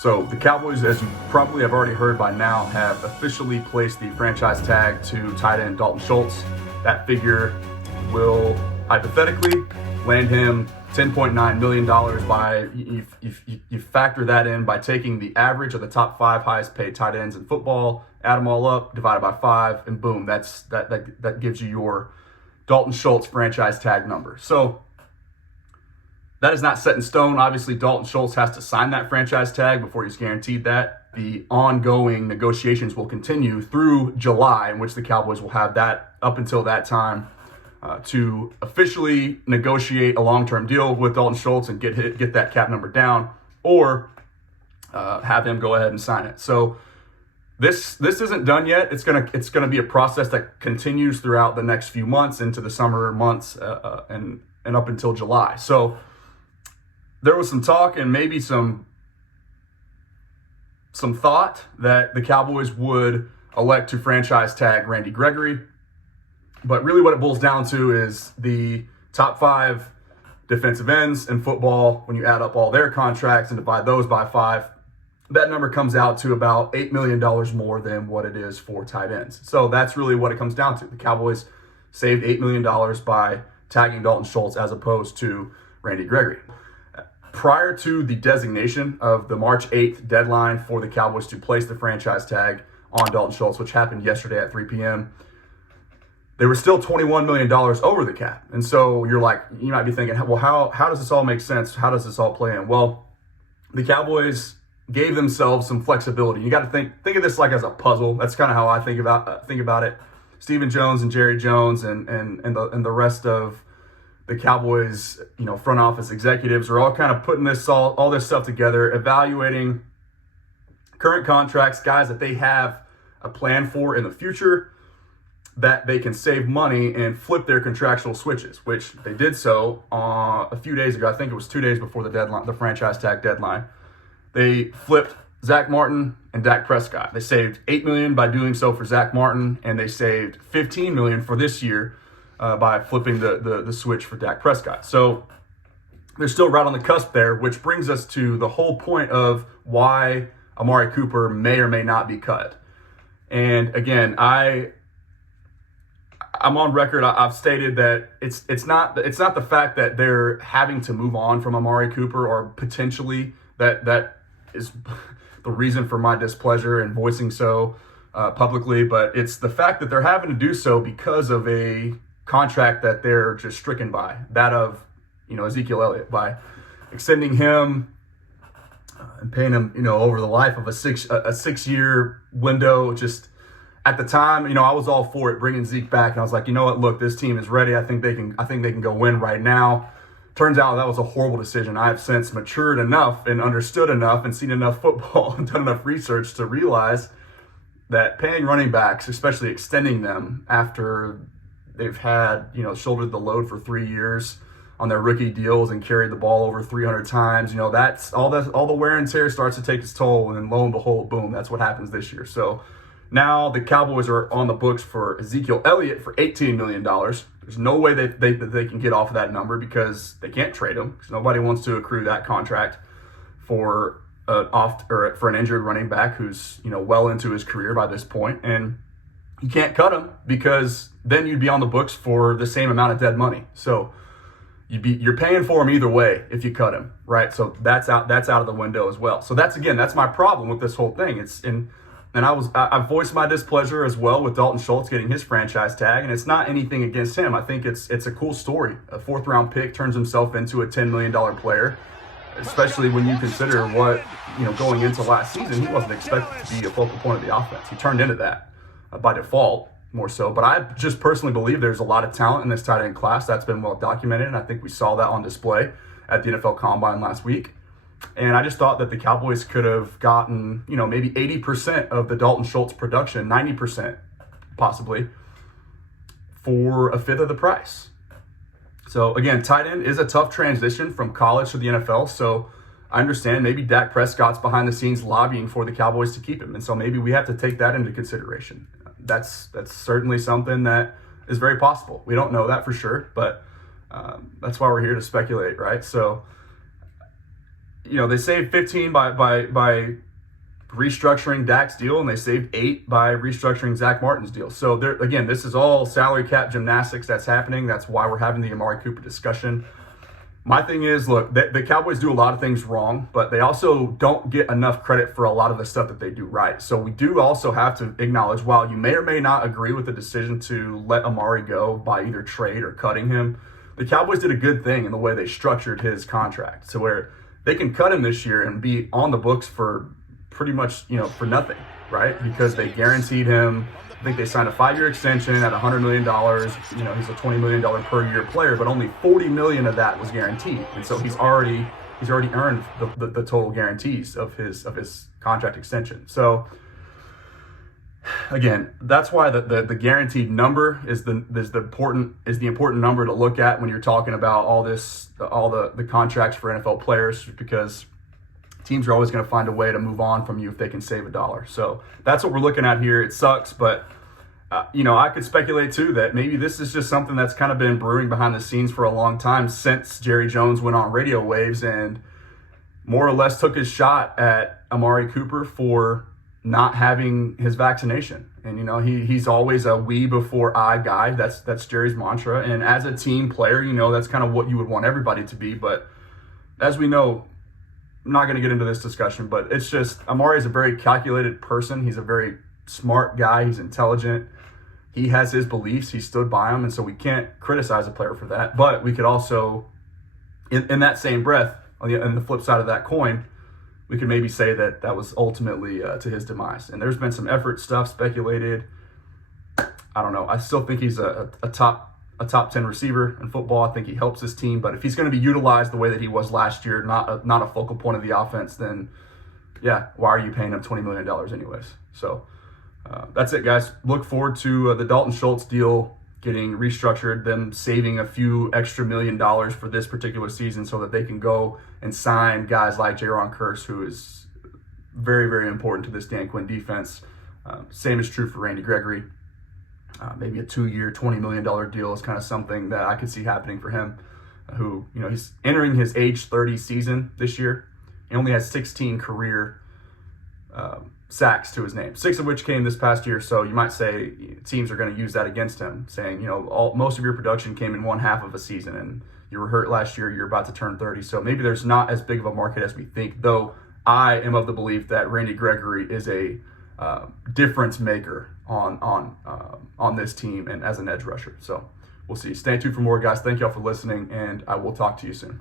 So the Cowboys, as you probably have already heard by now, have officially placed the franchise tag to tight end Dalton Schultz. That figure will hypothetically land him $10.9 million by, you factor that in by taking the average of the top 5 highest paid tight ends in football, add them all up, divided by 5, and boom, that gives you your Dalton Schultz franchise tag number. So that is not set in stone. Obviously, Dalton Schultz has to sign that franchise tag before he's guaranteed that. The ongoing negotiations will continue through July, in which the Cowboys will have that up until that time to officially negotiate a long-term deal with Dalton Schultz and get that cap number down, or have him go ahead and sign it. So this isn't done yet. It's gonna be a process that continues throughout the next few months into the summer months and up until July. So there was some talk and maybe some thought that the Cowboys would elect to franchise tag Randy Gregory. But really what it boils down to is the top 5 defensive ends in football, when you add up all their contracts and divide those by 5, that number comes out to about $8 million more than what it is for tight ends. So that's really what it comes down to. The Cowboys saved $8 million by tagging Dalton Schultz as opposed to Randy Gregory. Prior to the designation of the March 8th deadline for the Cowboys to place the franchise tag on Dalton Schultz, which happened yesterday at 3 p.m., they were still $21 million over the cap. And so you might be thinking, well, how does this all make sense? How does this all play in? Well, the Cowboys gave themselves some flexibility. You got to think of this like as a puzzle. That's kind of how I think about it. Stephen Jones and Jerry Jones and the rest of the Cowboys, front office executives are all kind of putting all this stuff together, evaluating current contracts, guys that they have a plan for in the future, that they can save money and flip their contractual switches, which they did so a few days ago. I think it was 2 days before the deadline, the franchise tag deadline. They flipped Zach Martin and Dak Prescott. They saved $8 million by doing so for Zach Martin, and they saved $15 million for this year by flipping the switch for Dak Prescott. So they're still right on the cusp there, which brings us to the whole point of why Amari Cooper may or may not be cut. And again, I'm on record. I've stated that it's not the fact that they're having to move on from Amari Cooper, or potentially that is the reason for my displeasure and voicing so publicly, but it's the fact that they're having to do so because of a contract that they're just stricken by, that of Ezekiel Elliott, by extending him and paying him over the life of a 6-year window. Just at the time, I was all for it, bringing Zeke back, and I was like, look, this team is ready. I think they can go win right now. Turns out that was a horrible decision. I have since matured enough and understood enough and seen enough football and done enough research to realize that paying running backs, especially extending them after they've had, shouldered the load for 3 years on their rookie deals and carried the ball over 300 times, that's all the wear and tear starts to take its toll. And then lo and behold, boom, that's what happens this year. So now the Cowboys are on the books for Ezekiel Elliott for $18 million. There's no way that they can get off of that number because they can't trade him, because nobody wants to accrue that contract for an injured running back who's well into his career by this point. And you can't cut him because then you'd be on the books for the same amount of dead money. So you're paying for him either way if you cut him, right? So that's out of the window as well. So that's my problem with this whole thing. And I voiced my displeasure as well with Dalton Schultz getting his franchise tag, and it's not anything against him. I think it's a cool story. A 4th-round pick turns himself into a $10 million player, especially when you consider what, going into last season, he wasn't expected to be a focal point of the offense. He turned into that by default, more so. But I just personally believe there's a lot of talent in this tight end class. That's been well documented, and I think we saw that on display at the NFL Combine last week. And I just thought that the Cowboys could have gotten, maybe 80% of the Dalton Schultz production, 90% possibly, for a fifth of the price. So again, tight end is a tough transition from college to the NFL. So I understand maybe Dak Prescott's behind the scenes lobbying for the Cowboys to keep him. And so maybe we have to take that into consideration. That's certainly something that is very possible. We don't know that for sure, but that's why we're here to speculate, right? So they saved 15 by restructuring Dak's deal, and they saved 8 by restructuring Zach Martin's deal. So again, this is all salary cap gymnastics that's happening. That's why we're having the Amari Cooper discussion. My thing is, look, the Cowboys do a lot of things wrong, but they also don't get enough credit for a lot of the stuff that they do right. So we do also have to acknowledge, while you may or may not agree with the decision to let Amari go by either trade or cutting him, the Cowboys did a good thing in the way they structured his contract, to where they can cut him this year and be on the books for pretty much, for nothing, right? Because they guaranteed him, I think they signed a 5-year extension at $100 million. He's a $20 million per year player, but only $40 million of that was guaranteed. And so he's already earned the total guarantees of his contract extension. So again, that's why the guaranteed number is the important number to look at when you're talking about all the contracts for NFL players, because teams are always going to find a way to move on from you if they can save a dollar. So that's what we're looking at here. It sucks, but I could speculate too that maybe this is just something that's kind of been brewing behind the scenes for a long time, since Jerry Jones went on radio waves and more or less took his shot at Amari Cooper for not having his vaccination. And he's always a we before I guy. That's Jerry's mantra. And as a team player, that's kind of what you would want everybody to be. But as we know, I'm not going to get into this discussion, but it's just, Amari is a very calculated person. He's a very smart guy. He's intelligent. He has his beliefs. He stood by them. And so we can't criticize a player for that. But we could also, in that same breath, on the flip side of that coin, we could maybe say that was ultimately to his demise. And there's been some effort stuff speculated. I don't know. I still think he's a top 10 receiver in football. I think he helps his team, but if he's going to be utilized the way that he was last year, not a focal point of the offense, then yeah, why are you paying him $20 million anyways? So that's it, guys. Look forward to the Dalton Schultz deal getting restructured, them saving a few extra $1 million for this particular season so that they can go and sign guys like Jaron Kearse, who is very, very important to this Dan Quinn defense. Same is true for Randy Gregory. Maybe a 2-year, $20 million deal is kind of something that I could see happening for him, who, he's entering his age 30 season this year. He only has 16 career sacks to his name, 6 of which came this past year. So you might say teams are going to use that against him, saying, most of your production came in one half of a season and you were hurt last year, you're about to turn 30. So maybe there's not as big of a market as we think, though I am of the belief that Randy Gregory is a difference maker on this team and as an edge rusher. So we'll see. Stay tuned for more, guys. Thank y'all for listening, and I will talk to you soon.